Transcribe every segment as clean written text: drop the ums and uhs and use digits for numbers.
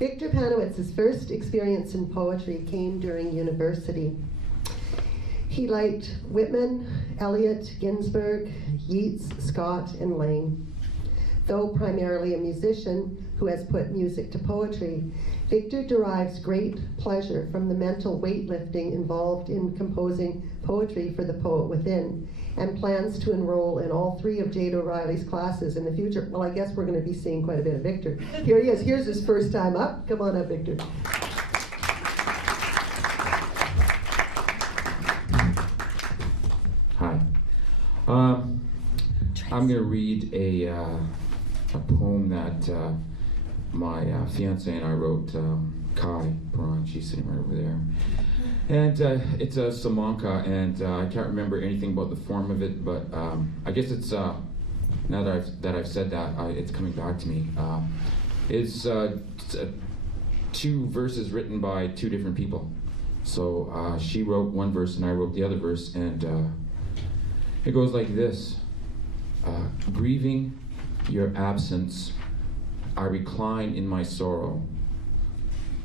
Victor Pannewitz's first experience in poetry came during university. He liked Whitman, Eliot, Ginsberg, Yeats, Scott, and Lane. Though primarily a musician who has put music to poetry, Victor derives great pleasure from the mental weightlifting involved in composing poetry for the poet within, and plans to enroll in all 3 of Jade O'Reilly's classes in the future. Well, I guess we're going to be seeing quite a bit of Victor. Here he is. Here's his first time up. Come on up, Victor. Hi. I'm going to read a poem that my fiance and I wrote, Kai Braun, she's sitting right over there. And it's a Samanka, and I can't remember anything about the form of it, but I guess it's, now that I've said that, it's coming back to me. It's 2 verses written by 2 different people. So she wrote one verse and I wrote the other verse, and it goes like this. Grieving your absence, I recline in my sorrow.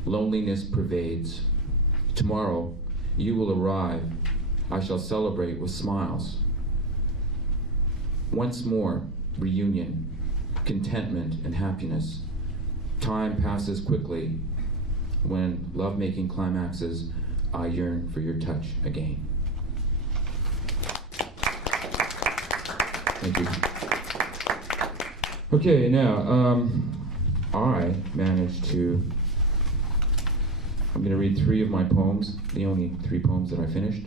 Loneliness pervades. Tomorrow, you will arrive. I shall celebrate with smiles. Once more, reunion, contentment, and happiness. Time passes quickly. When lovemaking climaxes, I yearn for your touch again. Thank you. Okay, now, I managed to, I'm going to read 3 of my poems, the only 3 poems that I finished.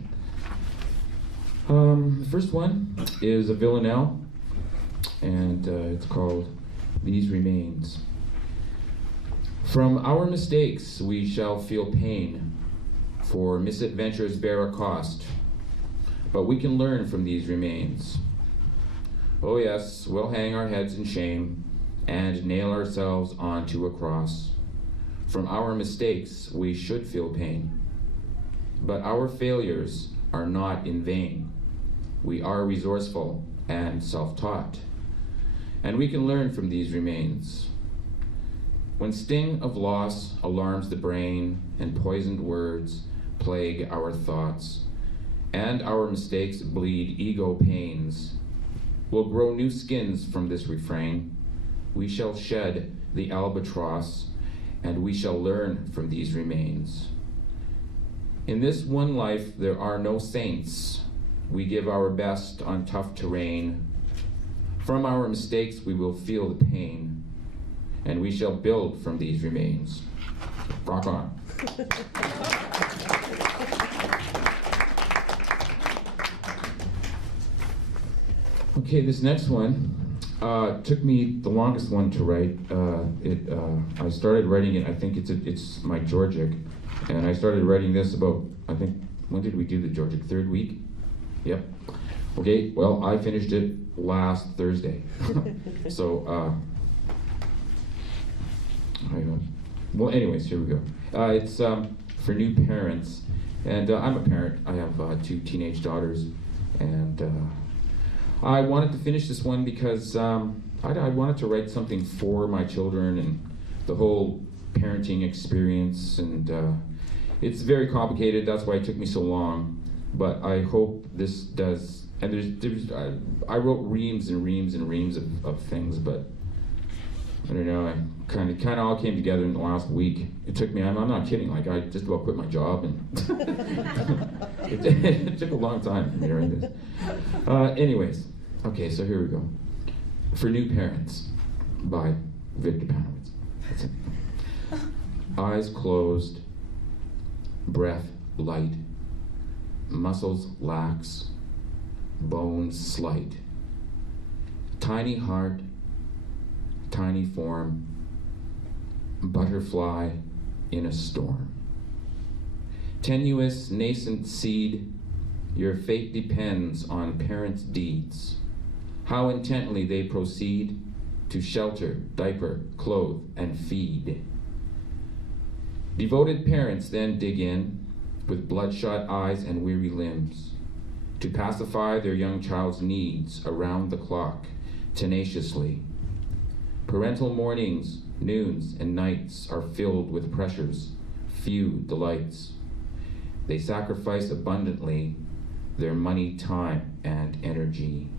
The first one is a villanelle, and it's called These Remains. From our mistakes we shall feel pain, for misadventures bear a cost, but we can learn from these remains. Oh yes, we'll hang our heads in shame and nail ourselves onto a cross. From our mistakes we should feel pain, but our failures are not in vain. We are resourceful and self-taught, and we can learn from these remains. When sting of loss alarms the brain and poisoned words plague our thoughts, and our mistakes bleed ego pains, we'll grow new skins from this refrain. We shall shed the albatross, and we shall learn from these remains. In this one life there are no saints. We give our best on tough terrain. From our mistakes we will feel the pain, and we shall build from these remains. Rock on. Okay, this next one took me the longest one to write. I started writing it, I think it's my Georgic, and I started writing this about, I think, when did we do the Georgic? 3rd week? Yep. Okay, well, I finished it last Thursday. So, well, anyways, here we go. It's for new parents, and I'm a parent. I have 2 teenage daughters, and I wanted to finish this one because I wanted to write something for my children and the whole parenting experience, and it's very complicated. That's why it took me so long, but I hope this does. And I wrote reams and reams and reams of things, but I don't know, I kind of all came together in the last week. It took me, I'm not kidding, like I just about quit my job, and it took a long time for me to write this. Anyways, okay, so here we go. For New Parents by Victor Pannewitz. That's it. Eyes closed, breath light, muscles lax, bones slight. Tiny heart, tiny form, butterfly in a storm. Tenuous nascent seed, your fate depends on parents' deeds. How intently they proceed to shelter, diaper, clothe, and feed. Devoted parents then dig in with bloodshot eyes and weary limbs to pacify their young child's needs around the clock, tenaciously. Parental mornings Noons and nights are filled with pressures, few delights. They sacrifice abundantly their money, time, and energy.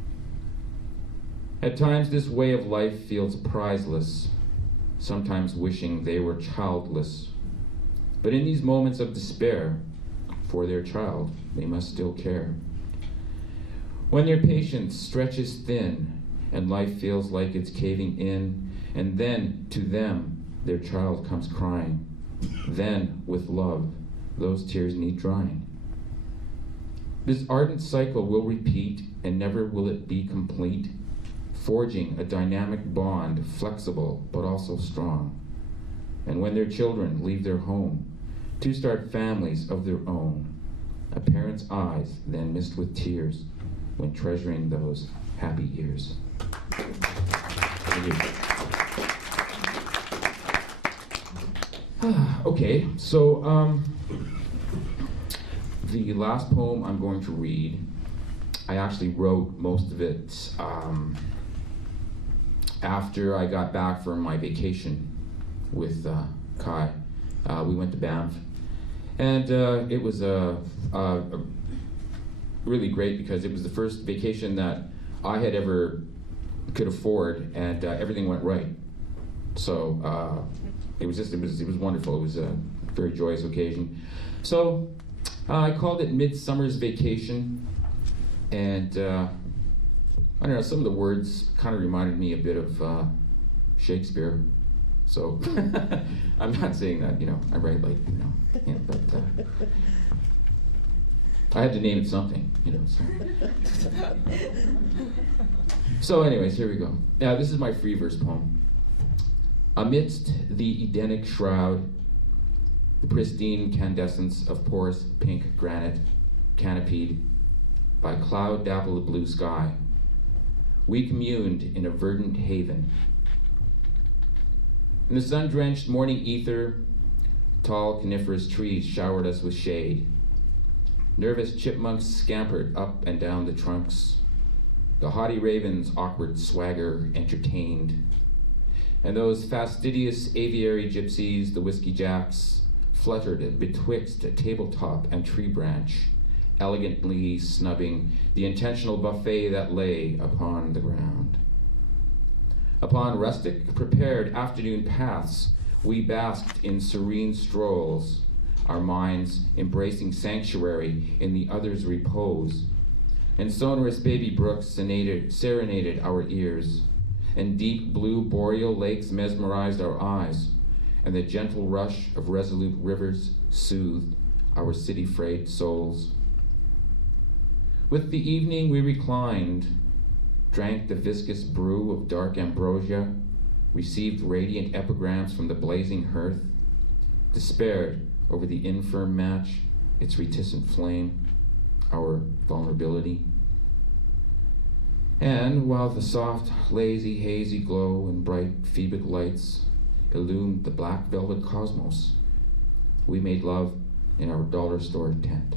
At times, this way of life feels priceless, sometimes wishing they were childless. But in these moments of despair, for their child, they must still care. When their patience stretches thin and life feels like it's caving in, and then to them, their child comes crying, then with love, those tears need drying. This ardent cycle will repeat, and never will it be complete, forging a dynamic bond, flexible but also strong. And when their children leave their home to start families of their own, a parent's eyes then mist with tears when treasuring those happy years. Thank you. Okay, so the last poem I'm going to read, I actually wrote most of it after I got back from my vacation with Kai. We went to Banff, and it was really great because it was the first vacation that I had ever could afford, and everything went right. So it was wonderful. It was a very joyous occasion. So I called it Midsummer's Vacation, and I don't know, some of the words kind of reminded me a bit of Shakespeare. So I'm not saying that, I write like, yeah, but I had to name it something, so. So anyways, here we go. Now, this is my free verse poem. Amidst the Edenic shroud, the pristine candescence of porous pink granite, canopied by cloud-dappled blue sky, we communed in a verdant haven. In the sun-drenched morning ether, tall coniferous trees showered us with shade. Nervous chipmunks scampered up and down the trunks. The haughty raven's awkward swagger entertained. And those fastidious aviary gypsies, the whiskey jacks, fluttered betwixt a tabletop and tree branch, elegantly snubbing the intentional buffet that lay upon the ground. Upon rustic, prepared afternoon paths, we basked in serene strolls, our minds embracing sanctuary in the other's repose. And sonorous baby brooks serenaded our ears, and deep blue boreal lakes mesmerized our eyes, and the gentle rush of resolute rivers soothed our city-frayed souls. With the evening we reclined, drank the viscous brew of dark ambrosia, received radiant epigrams from the blazing hearth, despaired over the infirm match, its reticent flame, our vulnerability. And while the soft, lazy, hazy glow and bright phoebic lights illumined the black velvet cosmos, we made love in our dollar store tent.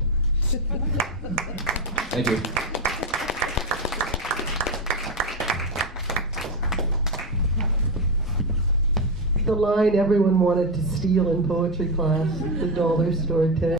Thank you. The line everyone wanted to steal in poetry class, the dollar store tent.